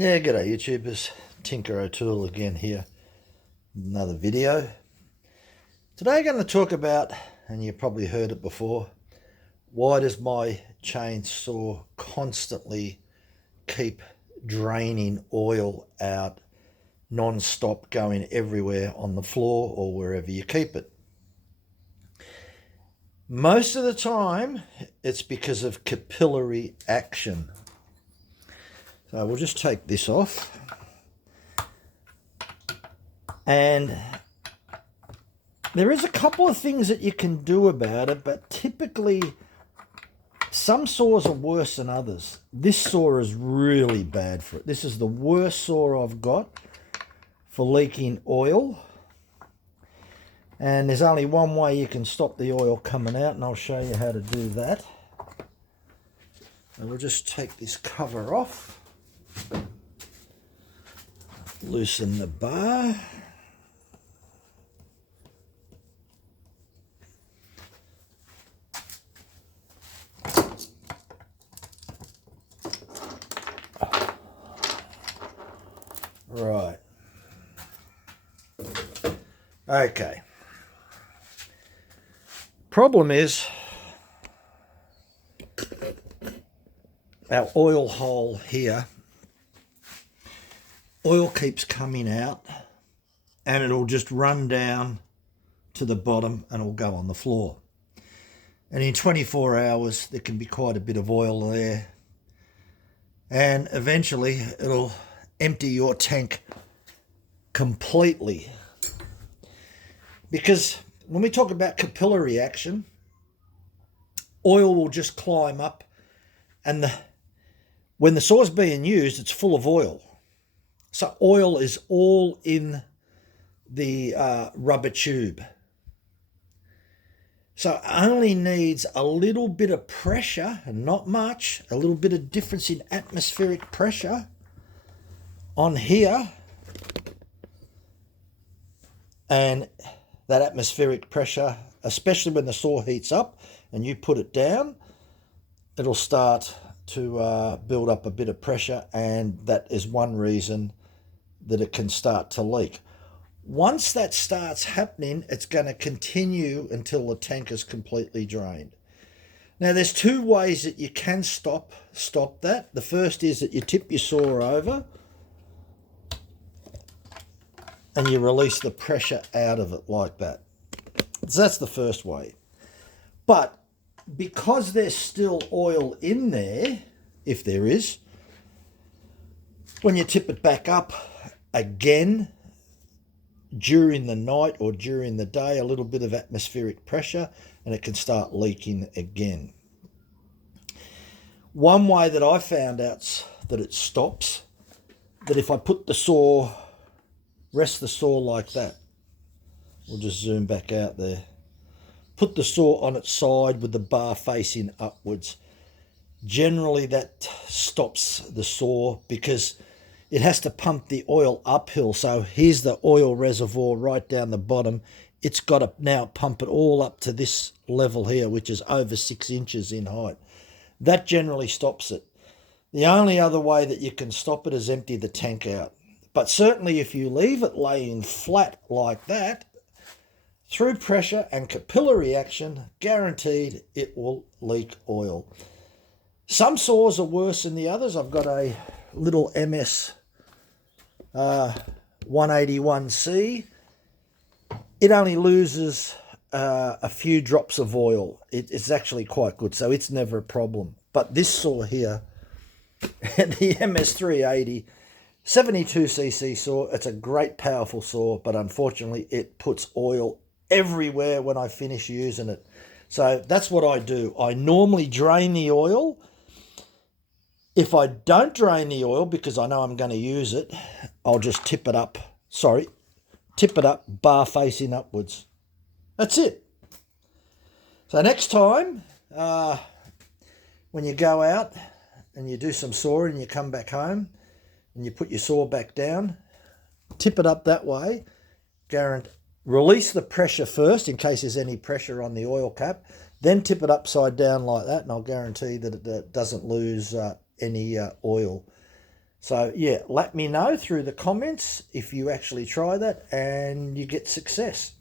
Yeah, g'day YouTubers. Tinker O'Toole again here. Another video. Today I'm going to talk about, and you've probably heard it before, why does my chainsaw constantly keep draining oil out non-stop, going everywhere on the floor or wherever you keep it? Most of the time it's because of capillary action. So we'll just take this off. And there is a couple of things that you can do about it, but typically some saws are worse than others. This saw is really bad for it. This is the worst saw I've got for leaking oil. And there's only one way you can stop the oil coming out, and I'll show you how to do that. And we'll just take this cover off. Loosen the bar. Right. Okay. Problem is, our oil hole here, oil keeps coming out and it'll just run down to the bottom and it'll go on the floor. And in 24 hours, there can be quite a bit of oil there. And eventually it'll empty your tank completely. Because when we talk about capillary action, oil will just climb up, and when the saw's being used, it's full of oil. So oil is all in the rubber tube. So it only needs a little bit of pressure, and not much, a little bit of difference in atmospheric pressure on here, and that atmospheric pressure, especially when the saw heats up and you put it down, it'll start to build up a bit of pressure, and that is one reason that it can start to leak. Once that starts happening, it's going to continue until the tank is completely drained. Now, there's two ways that you can stop that. The first is that you tip your saw over and you release the pressure out of it like that. So that's the first way. But because there's still oil in there, if there is, when you tip it back up again during the night or during the day, a little bit of atmospheric pressure, and it can start leaking again. One way that I found out that it stops, that if I put the saw, rest the saw like that, we'll just zoom back out there, put the saw on its side with the bar facing upwards. Generally that stops the saw because it has to pump the oil uphill. So here's the oil reservoir right down the bottom. It's got to now pump it all up to this level here, which is over 6 inches in height. That generally stops it. The only other way that you can stop it is empty the tank out. But certainly if you leave it laying flat like that, through pressure and capillary action, guaranteed it will leak oil. Some saws are worse than the others. I've got a little MS 181C. It only loses a few drops of oil. It's actually quite good, so it's never a problem. But this saw here, the MS380, 72cc saw, it's a great powerful saw, but unfortunately it puts oil everywhere when I finish using it. So that's what I do. I normally drain the oil. If I don't drain the oil because I know I'm going to use it, I'll just tip it up, bar facing upwards. That's it. So next time, when you go out and you do some sawing and you come back home and you put your saw back down, tip it up that way, release the pressure first in case there's any pressure on the oil cap, then tip it upside down like that, and I'll guarantee that it doesn't lose any oil. So yeah, let me know through the comments if you actually try that and you get success.